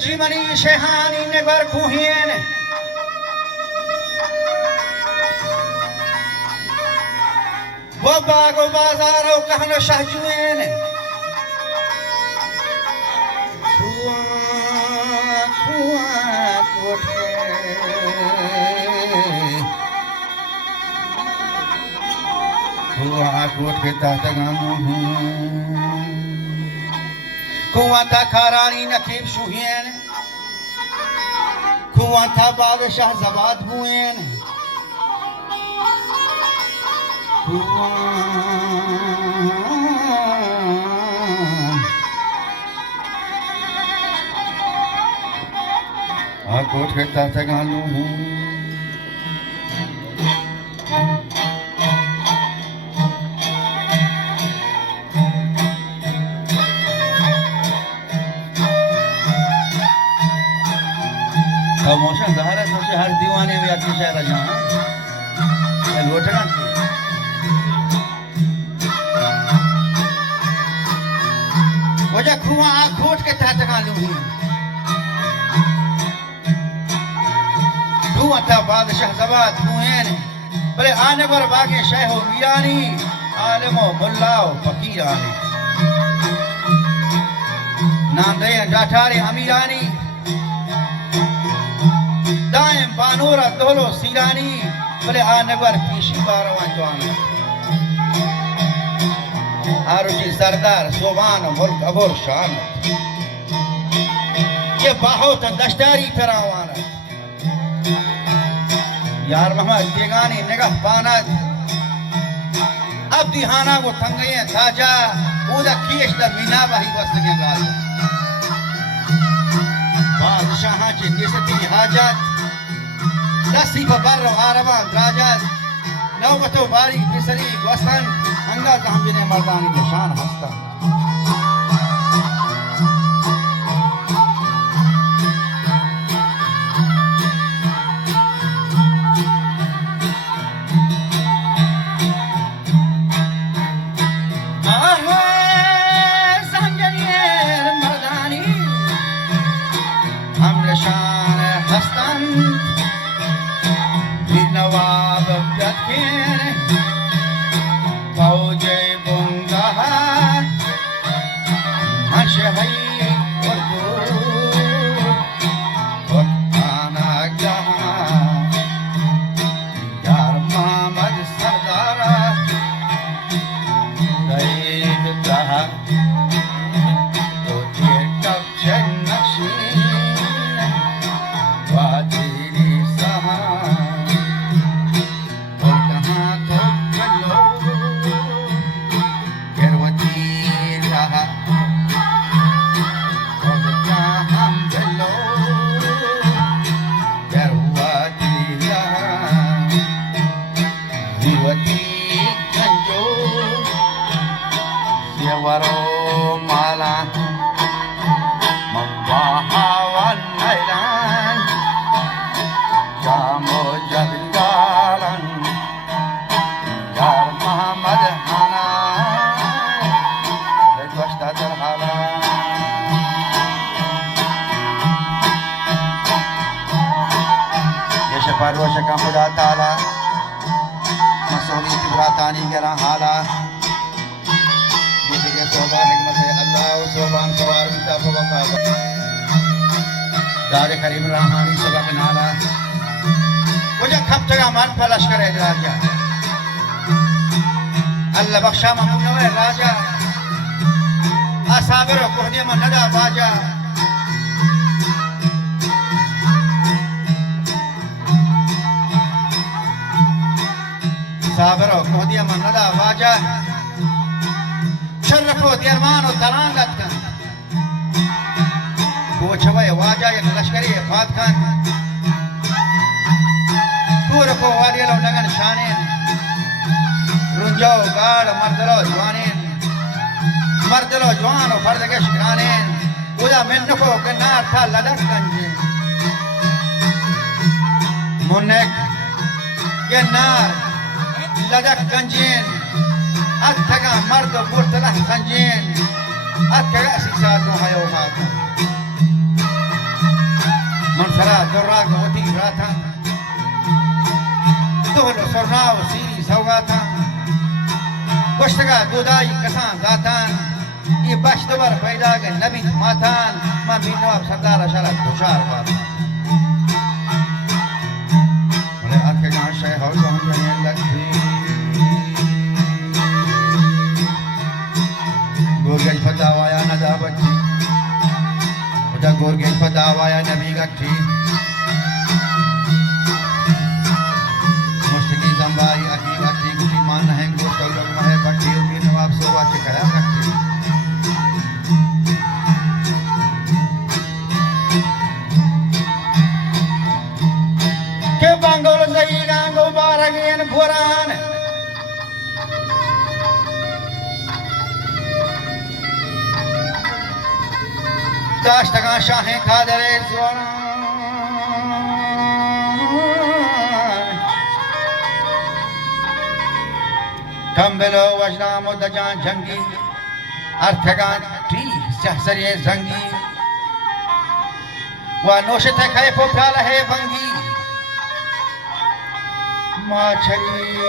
جیمانی شهانی نگر کوهین و باغ و بازار و کهن و شهجوین coat के तहत गानू कुआं था खारानी नकीब शुहियन कुआं था बादशाह जबाद हुएन कोट के तहत गानू मोशन ज़हरा सबसे हर दीवाने में अच्छी शहर जहाँ लोटना वजह कुआं खोट के तहत गालूं कुआं था बादशाह जबाद हुएन भले आने पर बागे शह वीरानी आलमो मुल्लाओ फकीरानी नांदे डाठारे अमीरानी दाएं बानूरा दोलो सीरानी भले आने पर पीशी बारवा जवान आरुची सरदार सोबान मुल्क अबुल शान ये बाहोत दश्तारी फिरावान यार मोहम्मद बेगानी निगाह पानत अब दिहाना को थंगये ताजा उदा कीश द मीना बाही वस्तगे गाल बादशाह ची निसती हाजत दस्ती पर आरवा द्राजत नौबतो बारी फिसरी वसन अंगा जहांजने मर्दानी निशान हस्ता Parosha Kampuda Tala Masoli Tibratani Gara Hala Gitiga Soba Hikmate Allah Soban Sawar Vita Pavakaba Dare Karim Rahani Soba Kanala Wajah Khap Jaga Man Palashkar Hai Raja Allah Baksha Mahmud Raja Asabir Kuhdi Manada Baja साबर कोदिया मनदा वाजा शर्रफो दियरमानो तरांगत का कोचवे वाजा एक लश्करी फात खान पूरे को वादियलो नगन शाने रुंजाओ गाड़ मर्दलो जवानो फर्द के शिकराने उदा मिन्नो को कनार था लदक गंजे मुन्नेक के नार لدك كنجين أتكا مرد بورت له كنجين أتكا أسي ساتو هايو ماتو था दोहलो सरनाव सी सौगा था गोश्तगा दुदाई कसा जातान ये बाश दोबार पैदा गए नबी मातान मा बिनवाब सरदार अशारा दुशार बात बोले आखे गांव शे हौल हम जने लगती गोरगेज फतावाया नदा बच्ची उदा गोरगेज फतावाया नबी गठी मुस्तकी जंबाई अकी गठी गुटी मान है गोश्त लोग महे बट्टी उम्मीद नवाब सोवा चिकरा गठी के बांगोल सही गांगो बारगियन पुरान दाश्तगा शाहें खादरे सोना कम्बलो वजना मुदजान जंगी अर्थगान टी सहसरिये जंगी व नोशते खाए पोप्याल है भंगी माछरी